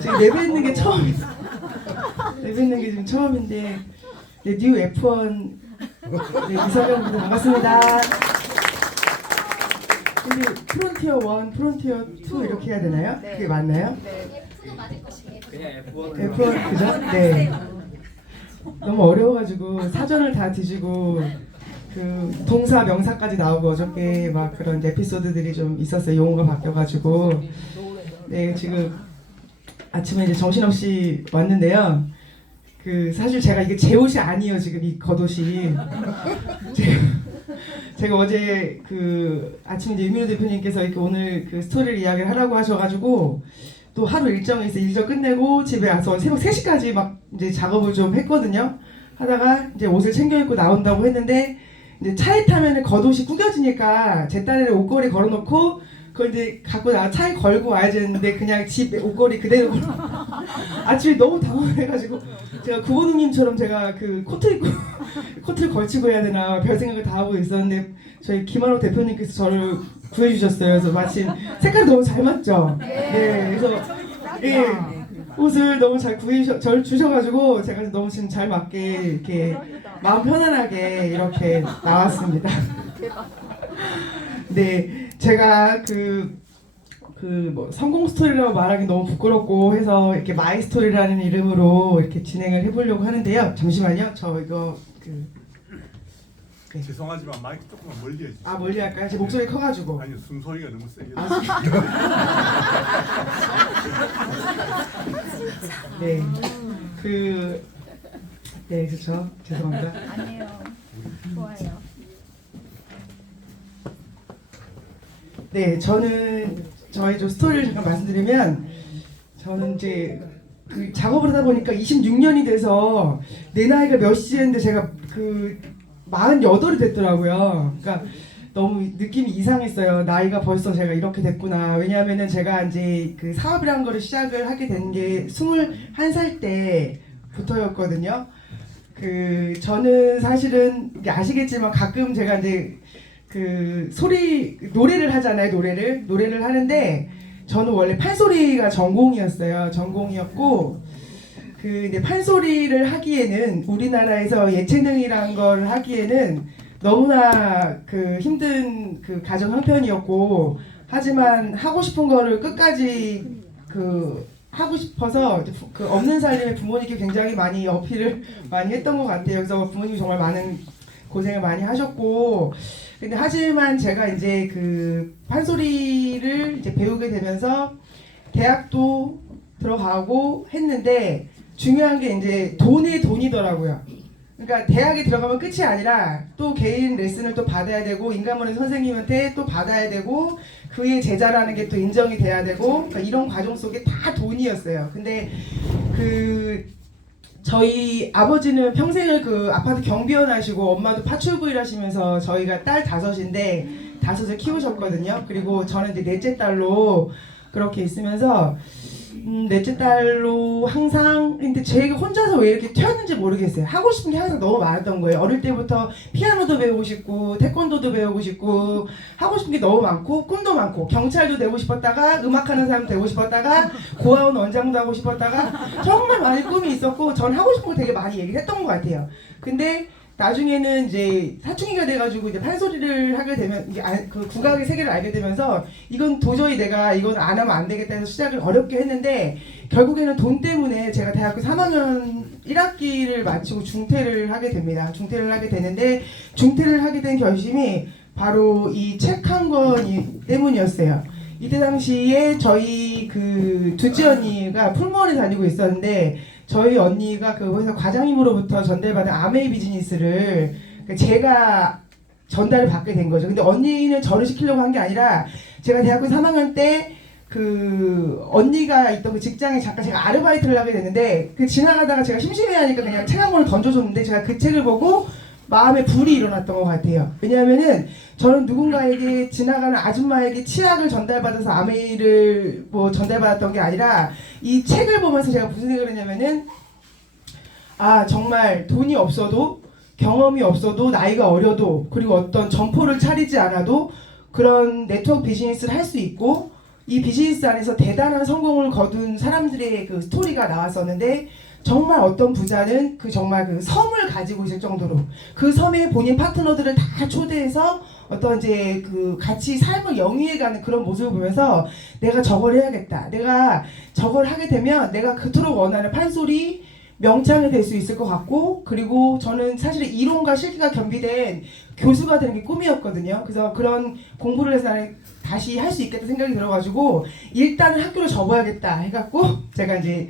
지금 내뱉는 게 처음이에요. 내뱉는 게 지금 처음인데, 네, 뉴 F1 네, 이서경입니다. 반갑습니다. 근데 프론티어 1, 프론티어 2 이렇게 해야 되나요? 네. 그게 맞나요? 네. 그냥 F1 F1 그죠? 네. 너무 어려워가지고 사전을 다 뒤지고 그 동사 명사까지 나오고 어저께 막 그런 에피소드들이 좀 있었어요. 용어가 바뀌어가지고 네 지금 아침에 이제 정신없이 왔는데요. 그 사실 제가 이게 제 옷이 아니에요. 지금 이 겉옷이 제가 어제 그 아침에 이제 유민호 대표님께서 이렇게 오늘 그 스토리를 이야기를 하라고 하셔가지고 또 하루 일정이 있어 일정 끝내고 집에 와서 새벽 3시까지 막 이제 작업을 좀 했거든요. 하다가 이제 옷을 챙겨 입고 나온다고 했는데 이제 차에 타면은 겉옷이 구겨지니까 제 딴에는 옷걸이 걸어놓고 그걸 이제 갖고 나 차에 걸고 와야 되는데 그냥 집 옷걸이 그대로 아침에 너무 당황해가지고 제가 구본웅님처럼 제가 그 코트 입고 코트를 걸치고 해야 되나 별 생각을 다 하고 있었는데 저희 김한호 대표님께서 저를 구해주셨어요. 그래서 마침 색깔이 너무 잘 맞죠? 네, 그래서 예, 옷을 너무 잘 저를 주셔가지고 제가 너무 지금 잘 맞게 이렇게 마음 편안하게 이렇게 나왔습니다. 네, 제가 뭐 성공 스토리라고 말하기 너무 부끄럽고 해서 이렇게 마이 스토리라는 이름으로 이렇게 진행을 해보려고 하는데요. 잠시만요. 저 이거 네. 죄송하지만 마이크 조금만 멀리 해주세요. 아 멀리 할까요? 제 목소리 커가지고. 아니요, 숨소리가 너무 세게. 네, 네, 그렇죠. 죄송합니다. 아니에요. 좋아요. 네, 저는 저희 스토리를 잠깐 말씀드리면 저는 이제 그 작업을 하다 보니까 26년이 돼서 내 나이가 몇이었는데 제가 그 48이 됐더라고요. 그러니까 너무 느낌이 이상했어요. 나이가 벌써 제가 이렇게 됐구나. 왜냐하면은 제가 이제 그 사업이라는 거를 시작을 하게 된 게 21살 때부터였거든요. 저는 사실은 아시겠지만 가끔 제가 이제 그 노래를 하잖아요. 노래를 하는데 저는 원래 판소리가 전공이었고 근데 판소리를 하기에는 우리나라에서 예체능이란 걸 하기에는 너무나 그 힘든 그 가정 형편이었고 하지만 하고 싶은 거를 끝까지 하고 싶어서 그 없는 살림에 부모님께 굉장히 많이 어필을 많이 했던 것 같아요. 그래서 부모님이 정말 많은 고생을 많이 하셨고 근데 하지만 제가 이제 그 판소리를 이제 배우게 되면서 대학도 들어가고 했는데 중요한 게 이제 돈이더라고요. 그러니까 대학에 들어가면 끝이 아니라 또 개인 레슨을 또 받아야 되고 인간문화 선생님한테 또 받아야 되고 그의 제자라는 게 또 인정이 돼야 되고 그러니까 이런 과정 속에 다 돈이었어요. 근데 저희 아버지는 평생을 그 아파트 경비원 하시고 엄마도 파출부 일하시면서 저희가 딸 5인데 5을 키우셨거든요. 그리고 저는 이제 넷째 딸로 그렇게 있으면서 넷째 딸로 항상 근데 제가 혼자서 왜 이렇게 튀었는지 모르겠어요. 하고 싶은 게 항상 너무 많았던 거예요. 어릴 때부터 피아노도 배우고 싶고 태권도도 배우고 싶고 하고 싶은 게 너무 많고 꿈도 많고 경찰도 되고 싶었다가 음악하는 사람 되고 싶었다가 고아원 원장도 하고 싶었다가 정말 많이 꿈이 있었고 전 하고 싶은 거 되게 많이 얘기를 했던 것 같아요. 근데 나중에는 이제 사춘기가 돼가지고 이제 판소리를 하게 되면 이제 그 국악의 세계를 알게 되면서 이건 도저히 내가 이건 안 하면 안 되겠다 해서 시작을 어렵게 했는데 결국에는 돈 때문에 제가 대학교 3학년 1학기를 마치고 중퇴를 하게 됩니다. 중퇴를 하게 되는데 중퇴를 하게 된 결심이 바로 이 책 한 권 때문이었어요. 이때 당시에 저희 그 두찌 언니가 풀무원에 다니고 있었는데 저희 언니가 그 회사 과장님으로부터 전달받은 아메이 비즈니스를 제가 전달을 받게 된 거죠. 근데 언니는 저를 시키려고 한 게 아니라 제가 대학교 3학년 때 그 언니가 있던 그 직장에 잠깐 제가 아르바이트를 하게 됐는데 그 지나가다가 제가 심심해하니까 그냥 책 한 권을 던져줬는데 제가 그 책을 보고 마음에 불이 일어났던 것 같아요. 왜냐하면은 저는 누군가에게 지나가는 아줌마에게 치약을 전달받아서 아메이를 뭐 전달받았던 게 아니라 이 책을 보면서 제가 무슨 생각을 했냐면은 아 정말 돈이 없어도 경험이 없어도 나이가 어려도 그리고 어떤 점포를 차리지 않아도 그런 네트워크 비즈니스를 할 수 있고 이 비즈니스 안에서 대단한 성공을 거둔 사람들의 그 스토리가 나왔었는데 정말 어떤 부자는 그 정말 그 섬을 가지고 있을 정도로 그 섬에 본인 파트너들을 다 초대해서 어떤 이제 그 같이 삶을 영위해가는 그런 모습을 보면서 내가 저걸 해야겠다. 내가 저걸 하게 되면 내가 그토록 원하는 판소리 명창이 될 수 있을 것 같고, 그리고 저는 사실 이론과 실기가 겸비된 교수가 되는 게 꿈이었거든요. 그래서 그런 공부를 해서 나는 다시 할 수 있겠다 생각이 들어가지고 일단은 학교를 접어야겠다 해갖고 제가 이제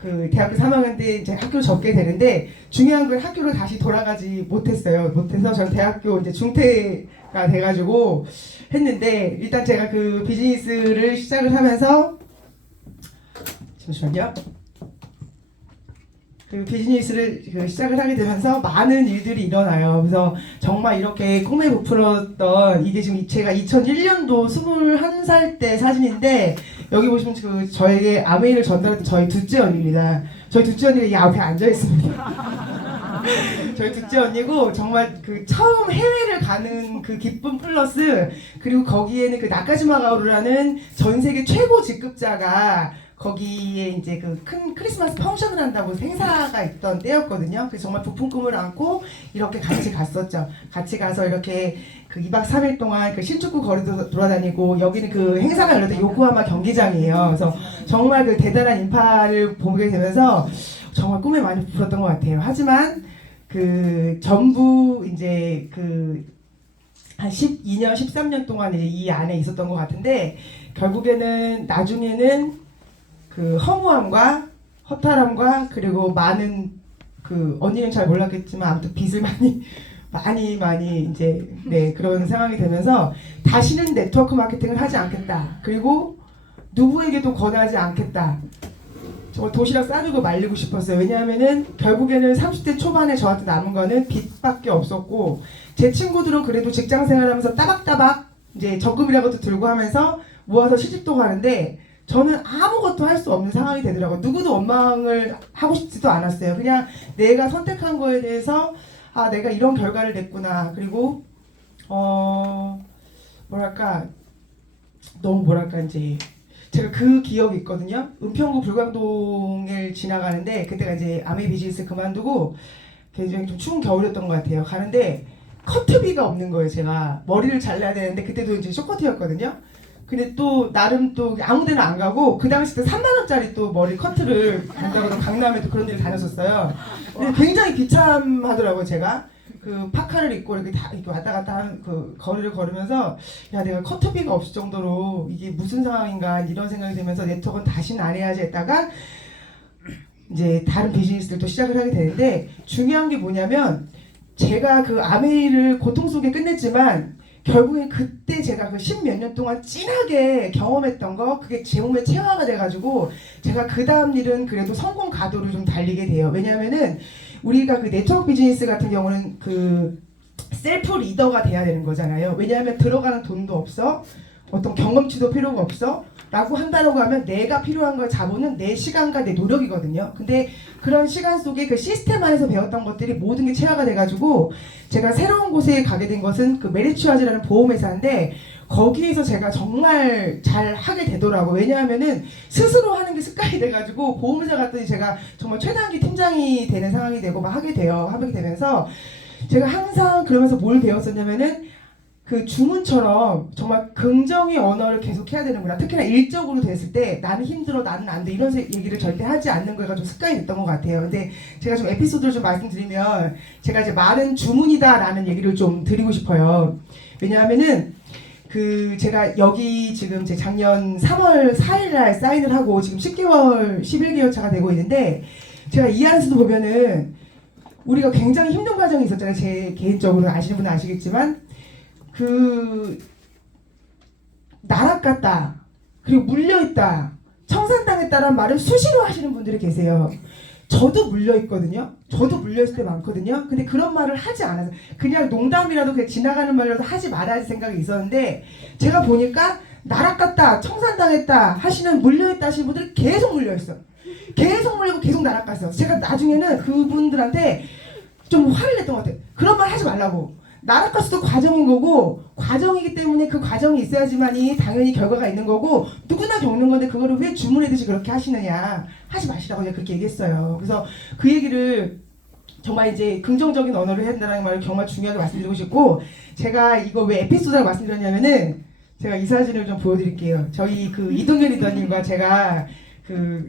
그 대학교 3학년 때 이제 학교를 접게 되는데 중요한 건 학교를 다시 돌아가지 못했어요. 못해서 저는 대학교 이제 중퇴가 돼가지고 했는데 일단 제가 그 비즈니스를 시작을 하면서 잠시만요. 그 비즈니스를 시작을 하게 되면서 많은 일들이 일어나요. 그래서 정말 이렇게 꿈에 부풀었던 이게 지금 제가 2001년도 21살 때 사진인데 여기 보시면 그 저에게 아메이를 전달했던 저희 둘째 언니입니다. 저희 둘째 언니가 이 앞에 앉아 있습니다. 저희 둘째 언니고 정말 그 처음 해외를 가는 그 기쁨 플러스 그리고 거기에는 그 나카지마 가오루라는 전 세계 최고 직급자가 거기에 이제 그 큰 크리스마스 펑션을 한다고 행사가 있던 때였거든요. 그래서 정말 부푼 꿈을 안고 이렇게 같이 갔었죠. 같이 가서 이렇게 그 2박 3일 동안 그 신축구 거리도 돌아다니고 여기는 그 행사가 열렸던 요코하마 경기장이에요. 그래서 정말 그 대단한 인파를 보게 되면서 정말 꿈에 많이 부풀었던 것 같아요. 하지만 그 전부 이제 그 한 12년, 13년 동안 이제 이 안에 있었던 것 같은데 결국에는 나중에는 그 허무함과 허탈함과 그리고 많은 그 언니는 잘 몰랐겠지만 아무튼 빚을 많이 이제 네 그런 상황이 되면서 다시는 네트워크 마케팅을 하지 않겠다. 그리고 누구에게도 권하지 않겠다. 정말 도시락 싸들고 말리고 싶었어요. 왜냐하면은 결국에는 30대 초반에 저한테 남은 거는 빚밖에 없었고 제 친구들은 그래도 직장 생활하면서 따박따박 이제 적금이라고도 들고 하면서 모아서 시집도 가는데 저는 아무것도 할 수 없는 상황이 되더라고요. 누구도 원망을 하고 싶지도 않았어요. 그냥 내가 선택한 거에 대해서 아 내가 이런 결과를 냈구나. 그리고 뭐랄까 너무 뭐랄까 이제 제가 그 기억이 있거든요. 은평구 불광동을 지나가는데 그때가 이제 아메 비즈니스 그만두고 굉장히 좀 추운 겨울이었던 것 같아요. 가는데 커트비가 없는 거예요. 제가 머리를 잘라야 되는데 그때도 이제 쇼커트였거든요. 근데 또 나름 또 아무데나 안 가고 그 당시 때 3만 원짜리 또 머리 커트를 간다고 강남에도 그런 데를 다녔었어요. 근데 굉장히 비참하더라고요. 제가 그 파카를 입고 이렇게 다 이렇게 왔다 갔다 하는 그 거리를 걸으면서 야 내가 커트비가 없을 정도로 이게 무슨 상황인가 이런 생각이 들면서 네트워크는 다시는 안 해야지 했다가 이제 다른 비즈니스들도 시작을 하게 되는데 중요한 게 뭐냐면 제가 그 아메이를 고통 속에 끝냈지만 결국엔 그때 제가 그 10몇 년 동안 진하게 경험했던 거 그게 제 몸에 체화가 돼가지고 제가 그 다음 일은 그래도 성공 가도를 좀 달리게 돼요. 왜냐하면은 우리가 그 네트워크 비즈니스 같은 경우는 그 셀프 리더가 돼야 되는 거잖아요. 왜냐하면 들어가는 돈도 없어, 어떤 경험치도 필요가 없어 라고 한다고 하면 내가 필요한 걸 잡으는 내 시간과 내 노력이거든요. 근데 그런 시간 속에 그 시스템 안에서 배웠던 것들이 모든 게 체화가 돼가지고 제가 새로운 곳에 가게 된 것은 그 메리츠와즈라는 보험회사인데 거기에서 제가 정말 잘 하게 되더라고요. 왜냐하면은 스스로 하는 게 습관이 돼가지고 보험회사 갔더니 제가 정말 최단기 팀장이 되는 상황이 되고 막 하게 되면서 제가 항상 그러면서 뭘 배웠었냐면은 그 주문처럼 정말 긍정의 언어를 계속 해야 되는구나. 특히나 일적으로 됐을 때 나는 힘들어, 나는 안 돼 이런 얘기를 절대 하지 않는 거가 좀 습관이 됐던 것 같아요. 근데 제가 좀 에피소드를 좀 말씀드리면 제가 이제 말은 주문이다라는 얘기를 좀 드리고 싶어요. 왜냐하면은 그 제가 여기 지금 제 작년 3월 4일날 사인을 하고 지금 10개월, 11개월 차가 되고 있는데 제가 이 안에서도 보면은 우리가 굉장히 힘든 과정이 있었잖아요. 제 개인적으로 아시는 분은 아시겠지만 그 나락갔다 그리고 물려있다 청산당했다라는 말을 수시로 하시는 분들이 계세요. 저도 물려있거든요. 저도 물려있을 때 많거든요. 근데 그런 말을 하지 않아서 그냥 농담이라도 그냥 지나가는 말이라도 하지 말아야 생각이 있었는데 제가 보니까 나락갔다 청산당했다 하시는 물려있다 하시는 분들이 계속 물려있어. 계속 물리고 계속 나락갔어. 제가 나중에는 그분들한테 좀 화를 냈던 것 같아요. 그런 말 하지 말라고. 나락가수도 과정인 거고 과정이기 때문에 그 과정이 있어야지만이 당연히 결과가 있는 거고 누구나 겪는 건데 그거를 왜 주문해듯이 그렇게 하시느냐 하지 마시라고 제가 그렇게 얘기했어요. 그래서 그 얘기를 정말 이제 긍정적인 언어를 해야 된다는 말을 정말 중요하게 말씀드리고 싶고 제가 이거 왜 에피소드라고 말씀드렸냐면은 제가 이 사진을 좀 보여드릴게요. 저희 그 이동현 리더님과 제가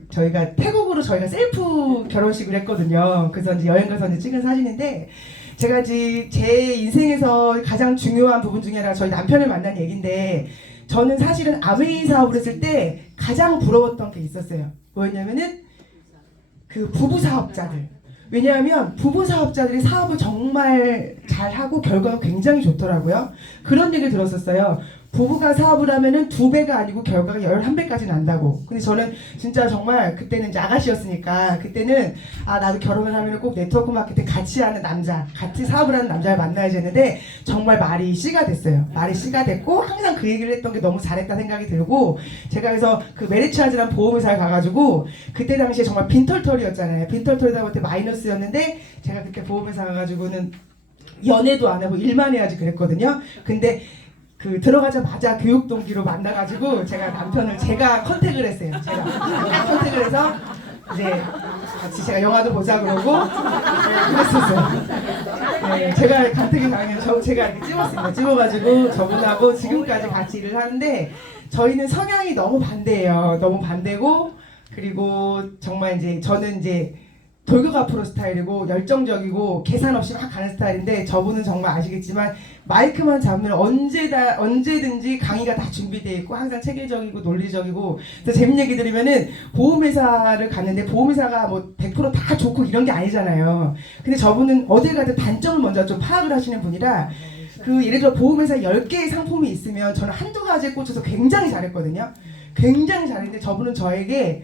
저희가 태국으로 저희가 셀프 결혼식을 했거든요. 그래서 이제 여행 가서 이제 찍은 사진인데 제가 이제 제 인생에서 가장 중요한 부분 중에 하나가 저희 남편을 만난 얘기인데 저는 사실은 아메이 사업을 했을 때 가장 부러웠던 게 있었어요. 뭐였냐면은 그 부부 사업자들. 왜냐하면 부부 사업자들이 사업을 정말 잘하고 결과가 굉장히 좋더라고요. 그런 얘기를 들었었어요. 부부가 사업을 하면은 2배가 아니고 결과가 11배까지 난다고. 근데 저는 진짜 정말 그때는 이제 아가씨였으니까 그때는 나도 결혼을 하면 꼭 네트워크 마케팅 같이 하는 남자, 같이 사업을 하는 남자를 만나야지 했는데 정말 말이 씨가 됐어요. 말이 씨가 됐고 항상 그 얘기를 했던 게 너무 잘했다 생각이 들고 제가 그래서 그 메리츠하즈라는 보험회사에 가가지고 그때 당시에 정말 빈털털이었잖아요. 빈털털이다 보니까 마이너스였는데 제가 그때 보험회사 가가지고는 연애도 안 하고 일만 해야지 그랬거든요. 근데 들어가자마자 교육 동기로 만나가지고 제가 남편을 제가 컨택을 했어요. 제가 컨택을 해서 이제 같이 제가 영화도 보자 그러고 그랬었어요. 네, 제가 간택이 당하면 제가 이렇게 찍었습니다. 찍어가지고 저분하고 지금까지 같이 일을 하는데 저희는 성향이 너무 반대예요. 너무 반대고 그리고 정말 이제 저는 이제 돌격 앞으로 스타일이고 열정적이고 계산 없이 막 가는 스타일인데 저분은 정말 아시겠지만 마이크만 잡으면 언제든지 강의가 다 준비되어 있고 항상 체계적이고 논리적이고 그래서 재밌는 얘기 드리면은 보험회사를 갔는데 보험회사가 뭐 100%다 좋고 이런 게 아니잖아요. 근데 저분은 어딜 가든 단점을 먼저 좀 파악을 하시는 분이라 예를 들어 보험회사 10개의 상품이 있으면 저는 한두 가지에 꽂혀서 굉장히 잘했거든요. 굉장히 잘했는데 저분은 저에게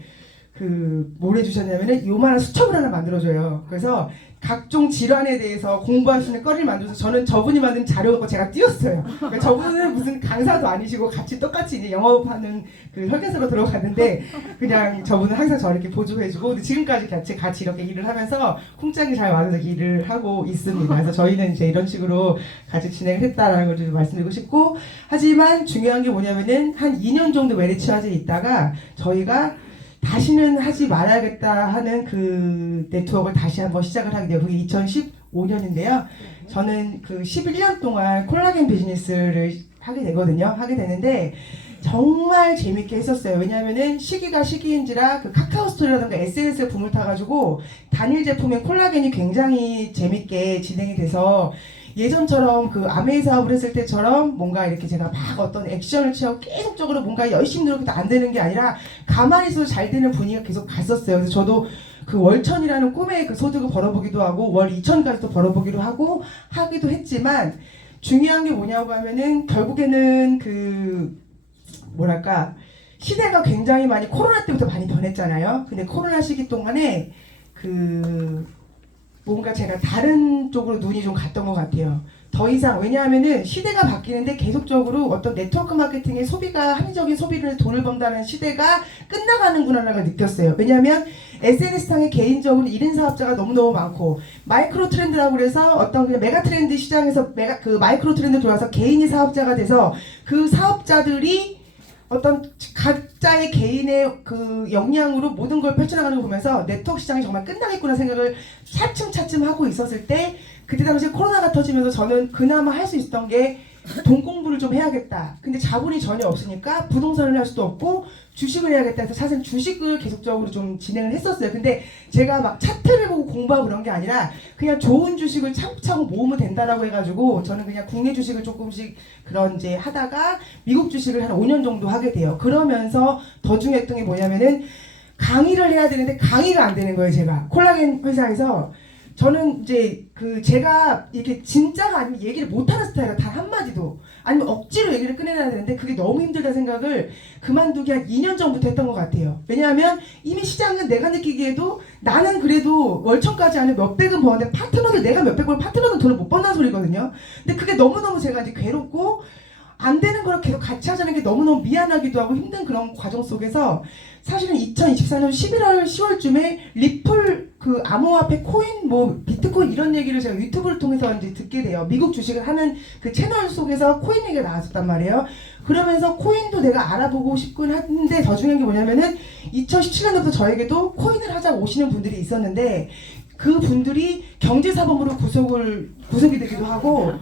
뭘 해주셨냐면은 요만한 수첩을 하나 만들어줘요. 그래서 각종 질환에 대해서 공부할 수 있는 거리를 만들어서 저는 저분이 만든 자료 갖고 제가 띄웠어요. 그러니까 저분은 무슨 강사도 아니시고 같이 똑같이 이제 영업하는 설계사로 들어갔는데 그냥 저분은 항상 저렇게 보조해주고 근데 지금까지 같이 이렇게 일을 하면서 쿵짝이 잘 맞아서 일을 하고 있습니다. 그래서 저희는 이제 이런 식으로 같이 진행을 했다라는 걸 좀 말씀드리고 싶고 하지만 중요한 게 뭐냐면은 한 2년 정도 메리츠하즈에 있다가 저희가 다시는 하지 말아야겠다 하는 네트워크를 다시 한번 시작을 하게 돼요. 그게 2015년인데요. 저는 11년 동안 콜라겐 비즈니스를 하게 되거든요. 하게 되는데 정말 재밌게 했었어요. 왜냐하면은 시기가 시기인지라 카카오 스토리라든가 SNS에 붐을 타가지고 단일 제품의 콜라겐이 굉장히 재밌게 진행이 돼서 예전처럼 아메이 사업을 했을 때처럼 뭔가 이렇게 제가 막 어떤 액션을 취하고 계속적으로 뭔가 열심히 노력해도 안 되는 게 아니라 가만히 있어도 잘 되는 분위기가 계속 갔었어요. 그래서 저도 월천이라는 꿈의 소득을 벌어보기도 하고 월 2천까지도 벌어보기도 하기도 했지만 중요한 게 뭐냐고 하면은 결국에는 시대가 굉장히 많이 코로나 때부터 많이 변했잖아요. 근데 코로나 시기 동안에 뭔가 제가 다른 쪽으로 눈이 좀 갔던 것 같아요. 더 이상 왜냐하면은 시대가 바뀌는데 계속적으로 어떤 네트워크 마케팅의 소비가 합리적인 소비를 돈을 번다는 시대가 끝나가는구나라는 걸 느꼈어요. 왜냐하면 SNS상에 개인적으로 1인 사업자가 너무너무 많고 마이크로 트렌드라고 그래서 어떤 그냥 메가 트렌드 시장에서 마이크로 트렌드 들어와서 개인이 사업자가 돼서 그 사업자들이 어떤 각자의 개인의 역량으로 모든 걸 펼쳐나가는 걸 보면서 네트워크 시장이 정말 끝나겠구나 생각을 차츰차츰 하고 있었을 때 그때 당시에 코로나가 터지면서 저는 그나마 할 수 있었던 게 돈 공부를 좀 해야겠다. 근데 자본이 전혀 없으니까 부동산을 할 수도 없고 주식을 해야겠다 해서 사실 주식을 계속적으로 좀 진행을 했었어요. 근데 제가 막 차트를 보고 공부하고 그런 게 아니라 그냥 좋은 주식을 차곡차곡 모으면 된다라고 해가지고 저는 그냥 국내 주식을 조금씩 이제 하다가 미국 주식을 한 5년 정도 하게 돼요. 그러면서 더 중요했던 게 뭐냐면은 강의를 해야 되는데 강의가 안 되는 거예요. 제가 콜라겐 회사에서 저는 이제 제가 이렇게 진짜가 아니면 얘기를 못하는 스타일이라 단 한마디도 아니면 억지로 얘기를 꺼내야 되는데 그게 너무 힘들다 생각을 그만두기 한 2년 전부터 했던 것 같아요. 왜냐하면 이미 시장은 내가 느끼기에도 나는 그래도 월천까지 하면 몇백은 버는데 파트너들 내가 몇백 벌 파트너는 돈을 못 번다는 소리거든요. 근데 그게 너무너무 제가 이제 괴롭고 안 되는 걸 계속 같이 하자는 게 너무너무 미안하기도 하고 힘든 그런 과정 속에서 사실은 2024년 11월 10월쯤에 리플 그 암호화폐 코인 뭐 비트코인 이런 얘기를 제가 유튜브를 통해서 이제 듣게 돼요. 미국 주식을 하는 그 채널 속에서 코인 얘기가 나왔었단 말이에요. 그러면서 코인도 내가 알아보고 싶긴 한데 더 중요한 게 뭐냐면은 2017년부터 저에게도 코인을 하자고 오시는 분들이 있었는데 그 분들이 경제사범으로 구속이 되기도 하고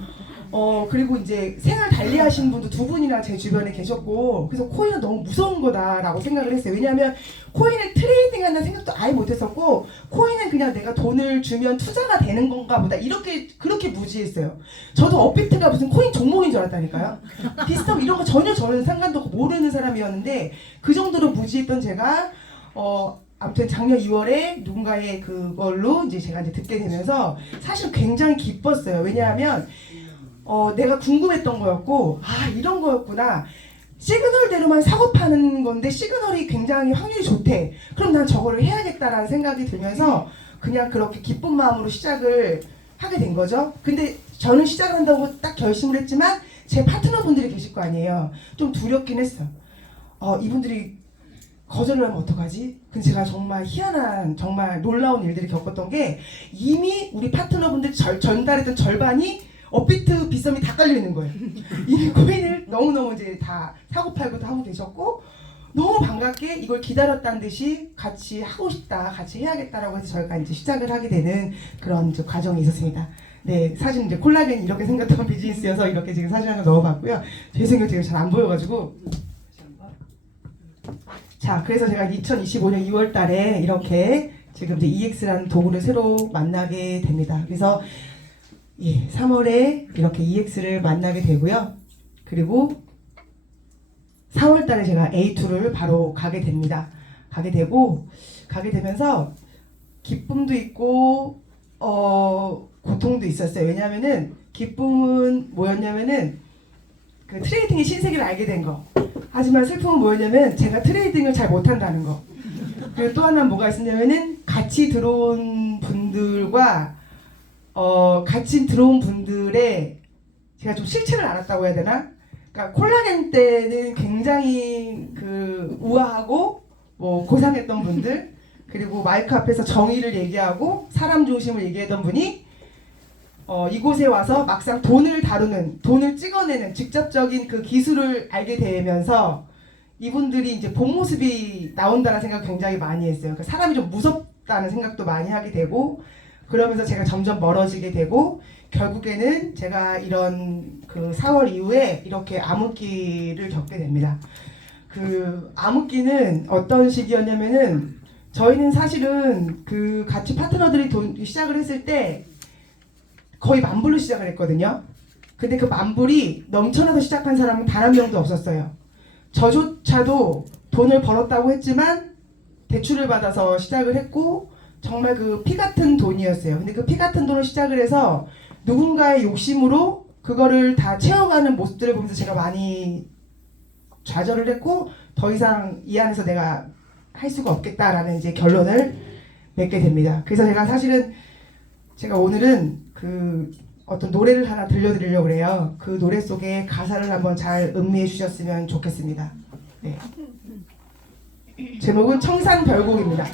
그리고 이제 생을 달리하신 분도 두 분이나 제 주변에 계셨고 그래서 코인은 너무 무서운 거다라고 생각을 했어요. 왜냐하면 코인을 트레이딩한다는 생각도 아예 못했었고 코인은 그냥 내가 돈을 주면 투자가 되는 건가 보다 이렇게 그렇게 무지했어요. 저도 업비트가 무슨 코인 종목인 줄 알았다니까요. 비슷하고 이런 거 전혀 저는 상관도 없고 모르는 사람이었는데 그 정도로 무지했던 제가 아무튼 작년 2월에 누군가의 그걸로 이제 제가 이제 듣게 되면서 사실 굉장히 기뻤어요. 왜냐하면 내가 궁금했던 거였고 이런 거였구나. 시그널대로만 사고 파는 건데 시그널이 굉장히 확률이 좋대. 그럼 난 저거를 해야겠다라는 생각이 들면서 그냥 그렇게 기쁜 마음으로 시작을 하게 된 거죠. 근데 저는 시작을 한다고 딱 결심을 했지만 제 파트너분들이 계실 거 아니에요. 좀 두렵긴 했어. 이분들이 거절을 하면 어떡하지? 근데 제가 정말 희한한 정말 놀라운 일들을 겪었던 게 이미 우리 파트너분들 전달했던 절반이 업비트 빗썸이 다 깔려 있는 거예요. 이미 코인을 너무너무 이제 다 사고 팔고도 하고 계셨고 너무 반갑게 이걸 기다렸다는 듯이 같이 하고 싶다, 같이 해야겠다라고 해서 저희가 이제 시작을 하게 되는 그런 이제 과정이 있었습니다. 네, 사진 이제 콜라겐 이렇게 생겼던 비즈니스여서 이렇게 지금 사진 하나 넣어봤고요. 죄송해요, 지금 잘 안 보여가지고. 자, 그래서 제가 2025년 2월 달에 이렇게 지금 이제 EX라는 도구를 새로 만나게 됩니다. 그래서 3월에 이렇게 EX를 만나게 되고요. 그리고 4월 달에 제가 A2를 바로 가게 됩니다. 가게 되면서 기쁨도 있고 고통도 있었어요. 왜냐면은 기쁨은 뭐였냐면은 그 트레이딩의 신세계를 알게 된 거. 하지만 슬픔은 뭐였냐면 제가 트레이딩을 잘 못한다는 거. 그리고 또 하나 뭐가 있었냐면은 같이 들어온 분들과 같이 들어온 분들의 제가 좀 실체를 알았다고 해야 되나? 그러니까 콜라겐 때는 굉장히 그 우아하고 뭐 고상했던 분들 그리고 마이크 앞에서 정의를 얘기하고 사람 중심을 얘기하던 분이 이곳에 와서 막상 돈을 다루는, 돈을 찍어내는 직접적인 그 기술을 알게 되면서 이분들이 이제 본 모습이 나온다는 생각 굉장히 많이 했어요. 그러니까 사람이 좀 무섭다는 생각도 많이 하게 되고 그러면서 제가 점점 멀어지게 되고 결국에는 제가 이런 그 4월 이후에 이렇게 암흑기를 겪게 됩니다. 그 암흑기는 어떤 시기였냐면은 저희는 사실은 그 같이 파트너들이 시작을 했을 때 거의 만불로 시작을 했거든요. 근데 그 만불이 넘쳐나서 시작한 사람은 단 한 명도 없었어요. 저조차도 돈을 벌었다고 했지만 대출을 받아서 시작을 했고 정말 그 피 같은 돈이었어요. 근데 그 피 같은 돈을 시작을 해서 누군가의 욕심으로 그거를 다 채워가는 모습들을 보면서 제가 많이 좌절을 했고 더 이상 이 안에서 내가 할 수가 없겠다라는 이제 결론을 맺게 됩니다. 그래서 제가 사실은 제가 오늘은 그 어떤 노래를 하나 들려드리려고 그래요. 그 노래 속에 가사를 한번 잘 음미해 주셨으면 좋겠습니다. 네. 제목은 청산별곡입니다.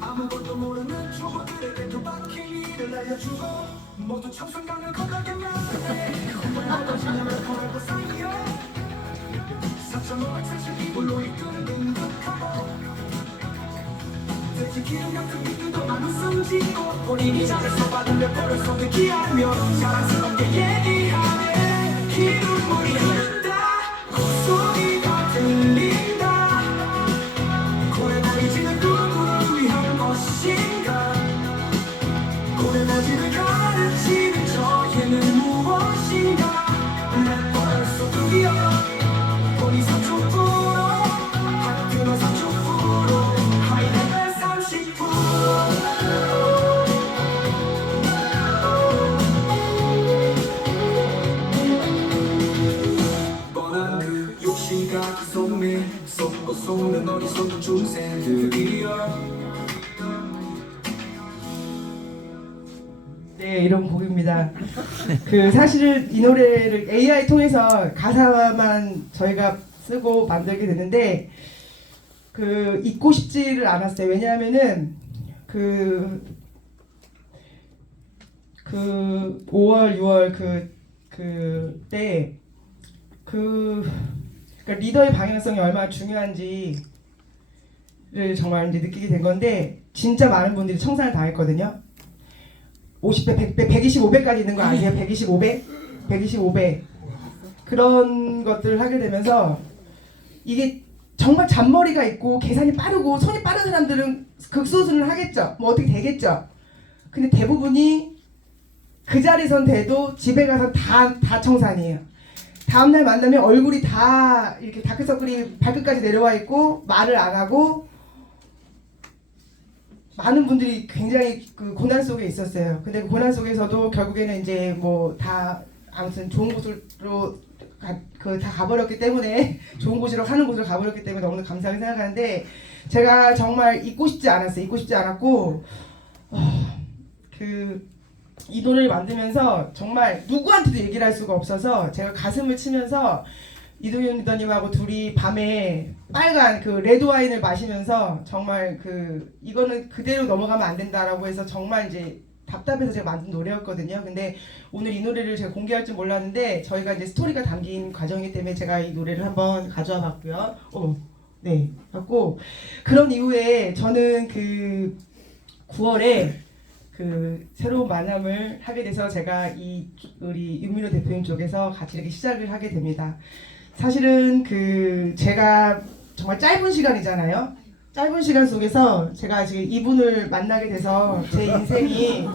아무것도 모르는 초보들에게 그 바퀴를 날려주고 모두 청순강을 건너겠냐 멀어지냐면 걸고 쌓여 4,572불로 이끄는 듯하고 돼지 기름 같은 믿음도 안 웃음지고 본인이 잘해서 받은 몇 벌을 소득이하며 자랑스럽게 얘기하네 기름물이 흐른다 소리가 들린다 고래나기지는 누구를 위한 것인가 고래나지를 가르치는 저 얘는 무엇인가 내 벌 속 네, 이런 곡입니다. 그 사실은 이 노래를 AI 통해서 가사만 저희가 쓰고 만들게 됐는데 그 잊고 싶지를 않았어요. 왜냐하면은 그 5월, 6월 그때 그러니까 리더의 방향성이 얼마나 중요한지를 정말 이제 느끼게 된 건데 진짜 많은 분들이 청산을 당했거든요. 50배, 100배, 125배까지 있는 거 아니에요? 125배? 125배. 그런 것들을 하게 되면서 이게 정말 잔머리가 있고 계산이 빠르고 손이 빠른 사람들은 극소수는 하겠죠. 뭐 어떻게 되겠죠. 근데 대부분이 그 자리선 돼도 집에 가서 다 청산이에요. 다음날 만나면 얼굴이 다 이렇게 다크서클이 발끝까지 내려와 있고 말을 안 하고 많은 분들이 굉장히 그 고난 속에 있었어요. 근데 그 고난 속에서도 결국에는 이제 뭐 다 아무튼 좋은 곳으로 다 가버렸기 때문에 좋은 곳으로 하는 곳으로 가버렸기 때문에 너무 감사하게 생각하는데 제가 정말 잊고 싶지 않았어요. 잊고 싶지 않았고 이 노래를 만들면서 정말 누구한테도 얘기를 할 수가 없어서 제가 가슴을 치면서 이동현 리더님하고 둘이 밤에 빨간 그 레드 와인을 마시면서 정말 이거는 그대로 넘어가면 안 된다라고 해서 정말 이제 답답해서 제가 만든 노래였거든요. 근데 오늘 이 노래를 제가 공개할 줄 몰랐는데 저희가 이제 스토리가 담긴 과정이기 때문에 제가 이 노래를 한번 가져와 봤고요. 네. 갖고 그런 이후에 저는 9월에 새로운 만남을 하게 돼서 제가 우리 윤민호 대표님 쪽에서 같이 이렇게 시작을 하게 됩니다. 사실은 제가 정말 짧은 시간이잖아요. 짧은 시간 속에서 제가 지금 이분을 만나게 돼서 제 인생이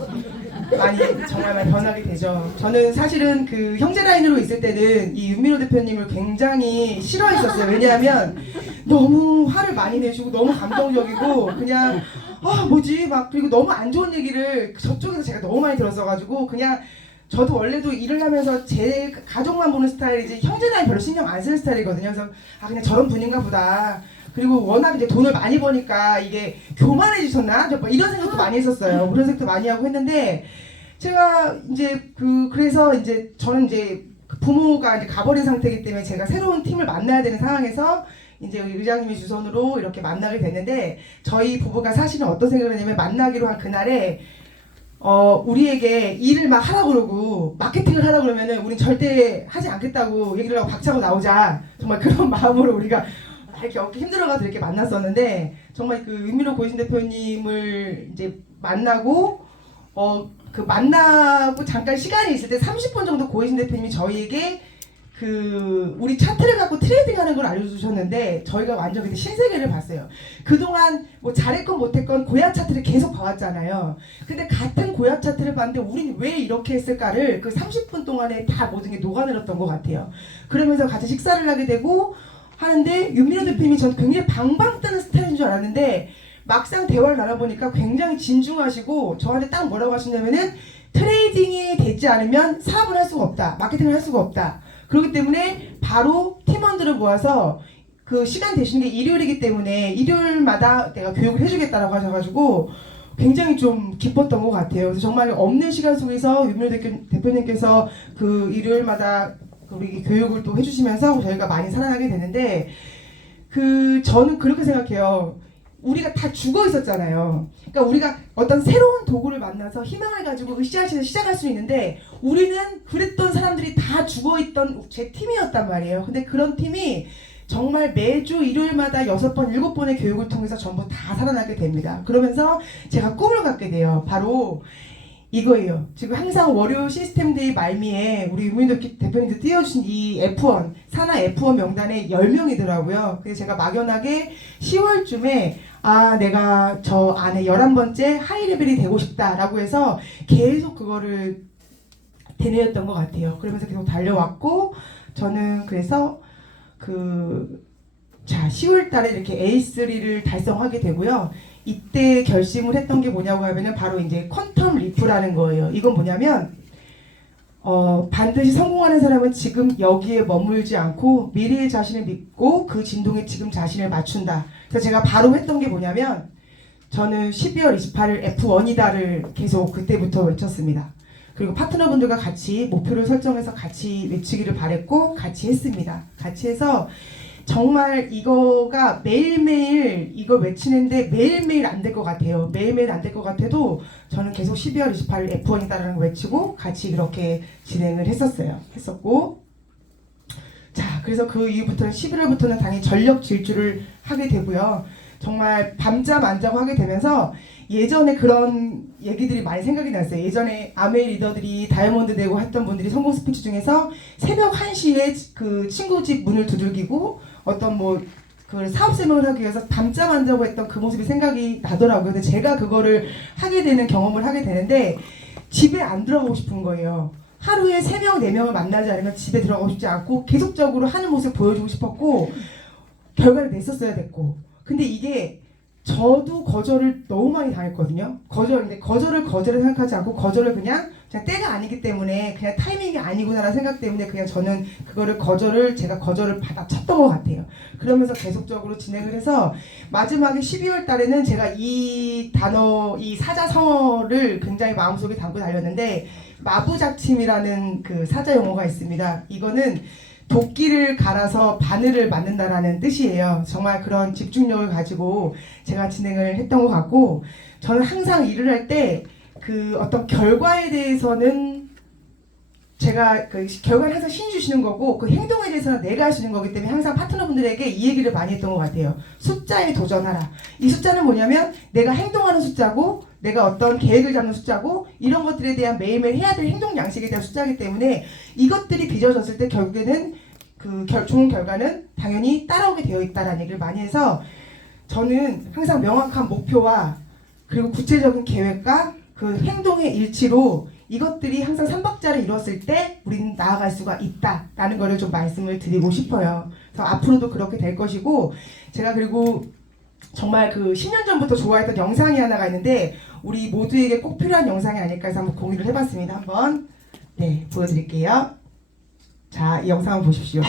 정말 많이 변하게 되죠. 저는 사실은 형제 라인으로 있을 때는 이 윤민호 대표님을 굉장히 싫어했었어요. 왜냐하면 너무 화를 많이 내시고 너무 감동적이고 그냥 뭐지 막 그리고 너무 안 좋은 얘기를 저쪽에서 제가 너무 많이 들었어가지고 그냥 저도 원래도 일을 하면서 제 가족만 보는 스타일이지 형제 라인 별로 신경 안 쓰는 스타일이거든요. 그래서 그냥 저런 분인가 보다. 그리고 워낙 이제 돈을 많이 버니까 이게 교만해지셨나? 이런 생각도 많이 했었어요. 그런 생각도 많이 하고 했는데 제가 이제 그래서 이제 저는 이제 부모가 이제 가버린 상태이기 때문에 제가 새로운 팀을 만나야 되는 상황에서 이제 의장님이 주선으로 이렇게 만나게 됐는데 저희 부부가 사실은 어떤 생각을 했냐면 만나기로 한 그날에 우리에게 일을 막 하라고 그러고 마케팅을 하라고 그러면은 우린 절대 하지 않겠다고 얘기를 하고 박차고 나오자. 정말 그런 마음으로 우리가 이렇게 어깨 힘들어가서 이렇게 만났었는데 정말 윤민호 고혜신 대표님을 이제 만나고 만나고 잠깐 시간이 있을 때 30분 정도 고혜신 대표님이 저희에게 우리 차트를 갖고 트레이딩하는 걸 알려주셨는데 저희가 완전 그때 신세계를 봤어요. 그동안 뭐 잘했건 못했건 고야 차트를 계속 봐왔잖아요. 근데 같은 고야 차트를 봤는데 우린 왜 이렇게 했을까를 30분 동안에 다 모든 게 녹아내렸던 것 같아요. 그러면서 같이 식사를 하게 되고 하는데 윤민호 대표님이 전 굉장히 방방 뜨는 스타일인 줄 알았는데 막상 대화를 나눠보니까 굉장히 진중하시고 저한테 딱 뭐라고 하시냐면은 트레이딩이 되지 않으면 사업을 할 수가 없다. 마케팅을 할 수가 없다. 그렇기 때문에 바로 팀원들을 모아서 시간 되시는 게 일요일이기 때문에 일요일마다 내가 교육을 해주겠다라고 하셔가지고 굉장히 좀 기뻤던 것 같아요. 그래서 정말 없는 시간 속에서 윤민호 대표님께서 일요일마다 우리 교육을 또 해주시면서 저희가 많이 살아나게 되는데 저는 그렇게 생각해요. 우리가 다 죽어 있었잖아요. 그러니까 우리가 어떤 새로운 도구를 만나서 희망을 가지고 으쌰으쌰 시작할 수 있는데 우리는 그랬던 사람들이 다 죽어 있던 제 팀이었단 말이에요. 근데 그런 팀이 정말 매주 일요일마다 6번, 7번의 교육을 통해서 전부 다 살아나게 됩니다. 그러면서 제가 꿈을 갖게 돼요. 바로 이거예요. 지금 항상 월요 시스템데이 말미에 우리 윤민호 대표님도 띄워주신 이 F1, 산하 F1 명단에 10명이더라고요. 그래서 제가 막연하게 10월쯤에 내가 저 안에 11번째 하이레벨이 되고 싶다라고 해서 계속 그거를 되뇌었던 것 같아요. 그러면서 계속 달려왔고 저는 그래서 10월 달에 이렇게 A3를 달성하게 되고요. 이때 결심을 했던 게 뭐냐고 하면은 바로 이제 퀀텀 리프라는 거예요. 이건 뭐냐면 반드시 성공하는 사람은 지금 여기에 머물지 않고 미래의 자신을 믿고 그 진동에 지금 자신을 맞춘다. 그래서 제가 바로 했던 게 뭐냐면 저는 12월 28일 F1이다를 계속 그때부터 외쳤습니다. 그리고 파트너분들과 같이 목표를 설정해서 같이 외치기를 바랬고 같이 했습니다. 같이 해서 정말 이거가 매일매일 이걸 외치는데 매일매일 안 될 것 같아요. 매일매일 안 될 것 같아도 저는 계속 12월 28일 F1이다라는 거 외치고 같이 그렇게 진행을 했었고 자, 그래서 그 이후부터는 11월부터는 당연히 전력 질주를 하게 되고요. 정말 밤잠 안 자고 하게 되면서 예전에 그런 얘기들이 많이 생각이 났어요. 예전에 아메이 리더들이 다이아몬드 되고 했던 분들이 성공 스피치 중에서 새벽 1시에 그 친구 집 문을 두들기고 어떤 뭐 그 사업 설명을 하기 위해서 밤잠 안 자고 했던 그 모습이 생각이 나더라고요. 근데 제가 그거를 하게 되는 경험을 하게 되는데 집에 안 들어가고 싶은 거예요. 하루에 3명, 4명을 만나지 않으면 집에 들어가고 싶지 않고 계속적으로 하는 모습을 보여주고 싶었고 결과를 냈었어야 됐고 근데 이게 저도 거절을 너무 많이 당했거든요. 거절인데 거절을 생각하지 않고 거절을 그냥 때가 아니기 때문에 그냥 타이밍이 아니구나라는 생각 때문에 그냥 저는 제가 거절을 받아쳤던 것 같아요. 그러면서 계속적으로 진행을 해서 마지막에 12월 달에는 제가 이 사자성어를 굉장히 마음속에 담고 달렸는데 마부작침이라는 그 사자 용어가 있습니다. 이거는 도끼를 갈아서 바늘을 만든다라는 뜻이에요. 정말 그런 집중력을 가지고 제가 진행을 했던 것 같고 저는 항상 일을 할 때 그 어떤 결과에 대해서는 제가 그 결과는 항상 신이 주시는 거고 그 행동에 대해서는 내가 할 수 있는 거기 때문에 항상 파트너분들에게 이 얘기를 많이 했던 것 같아요. 숫자에 도전하라. 이 숫자는 뭐냐면 내가 행동하는 숫자고 내가 어떤 계획을 잡는 숫자고 이런 것들에 대한 매일매일 해야 될 행동 양식에 대한 숫자이기 때문에 이것들이 빚어졌을 때 결국에는 그 좋은 결과는 당연히 따라오게 되어 있다라는 얘기를 많이 해서 저는 항상 명확한 목표와 그리고 구체적인 계획과 그 행동의 일치로 이것들이 항상 삼박자를 이뤘을 때 우리는 나아갈 수가 있다라는 거를 좀 말씀을 드리고 싶어요. 그래서 앞으로도 그렇게 될 것이고 제가 그리고 정말 그 10년 전부터 좋아했던 영상이 하나가 있는데 우리 모두에게 꼭 필요한 영상이 아닐까 해서 한번 공유를 해봤습니다. 한번 네 보여드릴게요. 자, 이 영상 한번 보십시오.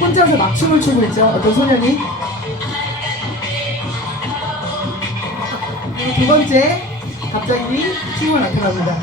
혼자서 막춤을 추고 있죠. 어떤 소년이. 그리고 두 번째, 갑자기 친구가 나타납니다.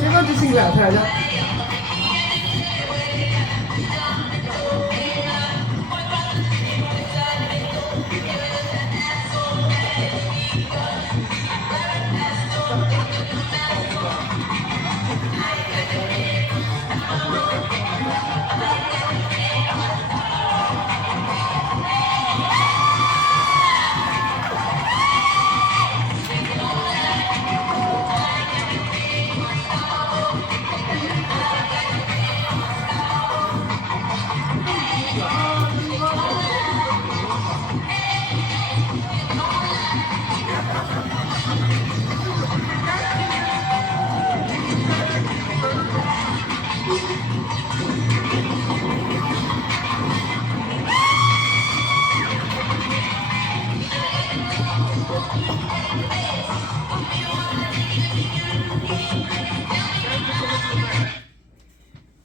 세 번째 친구가 나타나죠.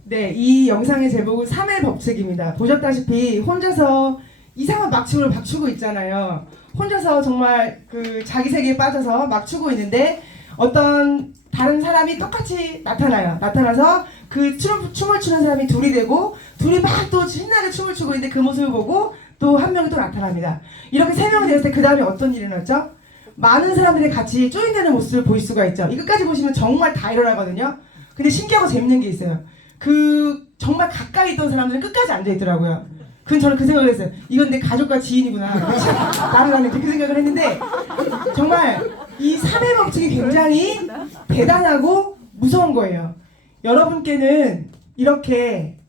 네, 이 영상의 제목은 3의 법칙입니다. 보셨다시피 혼자서 이상한 막춤을 막 추고 있잖아요. 혼자서 정말 그 자기 세계에 빠져서 막 추고 있는데 어떤 다른 사람이 똑같이 나타나요. 나타나서 그 춤을 추는 사람이 둘이 되고 둘이 막 또 신나게 춤을 추고 있는데 그 모습을 보고 또 한 명이 또 나타납니다. 이렇게 세 명이 됐을 때 그 다음에 어떤 일이 일어났죠? 많은 사람들이 같이 조인되는 모습을 볼 수가 있죠. 이 끝까지 보시면 정말 다 일어나거든요. 근데 신기하고 재밌는 게 있어요. 그 정말 가까이 있던 사람들은 끝까지 앉아있더라고요. 저는 그 생각을 했어요. 이건 내 가족과 지인이구나. 나는 그렇게 생각을 했는데 정말 이 3의 법칙이 굉장히 대단하고 무서운 거예요. 여러분께는 이렇게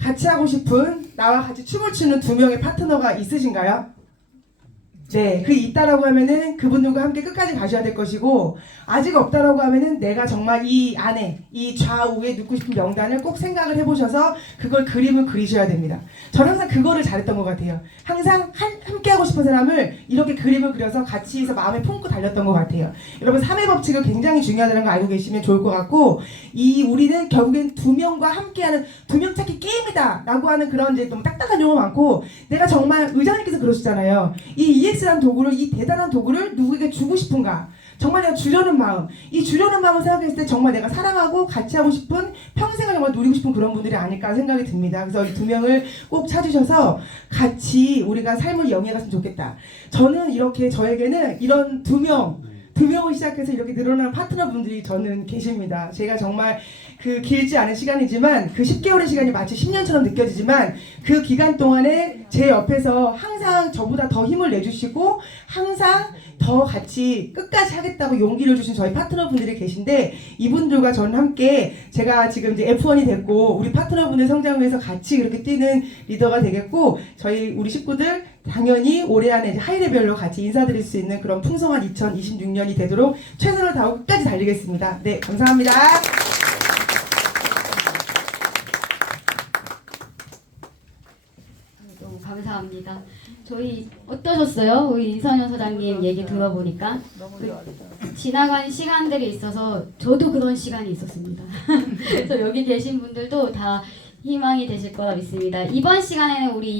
같이 하고 싶은 나와 같이 춤을 추는 2명의 파트너가 있으신가요? 네, 그 있다라고 하면은 그분들과 함께 끝까지 가셔야 될 것이고, 아직 없다라고 하면은 내가 정말 이 안에 이 좌우에 넣고 싶은 명단을 꼭 생각을 해보셔서 그걸 그림을 그리셔야 됩니다. 저는 항상 그거를 잘했던 것 같아요. 항상 함께 하고 싶은 사람을 이렇게 그림을 그려서 같이 해서 마음에 품고 달렸던 것 같아요. 여러분 3의 법칙은 굉장히 중요하다는 거 알고 계시면 좋을 것 같고, 우리는 결국엔 2명과 함께하는 2명 찾기 게임이다 라고 하는 그런 이제 너무 딱딱한 용어 많고, 내가 정말 의장님께서 그러시잖아요. 이 EX라는 도구를, 이 대단한 도구를 누구에게 주고 싶은가, 정말 내가 주려는 마음, 이 주려는 마음을 생각했을 때 정말 내가 사랑하고 같이 하고 싶은, 평생을 정말 누리고 싶은 그런 분들이 아닐까 생각이 듭니다. 그래서 이 2명을 꼭 찾으셔서 같이 우리가 삶을 영위해갔으면 좋겠다. 저는 이렇게 저에게는 이런 2명을 시작해서 이렇게 늘어나는 파트너분들이 저는 계십니다. 제가 정말 그 길지 않은 시간이지만 그 10개월의 시간이 마치 10년처럼 느껴지지만, 그 기간 동안에 제 옆에서 항상 저보다 더 힘을 내주시고 항상 더 같이 끝까지 하겠다고 용기를 주신 저희 파트너분들이 계신데, 이분들과 저는 함께 제가 지금 이제 F1이 됐고 우리 파트너분의 성장을 위해서 같이 그렇게 뛰는 리더가 되겠고, 우리 식구들 당연히 올해 안에 이제 하이레벨로 같이 인사드릴 수 있는 그런 풍성한 2026년이 되도록 최선을 다하고 끝까지 달리겠습니다. 네, 감사합니다. 너무 감사합니다. 저희 어떠셨어요? 우리 이선현 사장님 얘기 들어보니까 지나간 시간들이 있어서 저도 그런 시간이 있었습니다. 그래서 여기 계신 분들도 다 희망이 되실 거라 믿습니다. 이번 시간에는 우리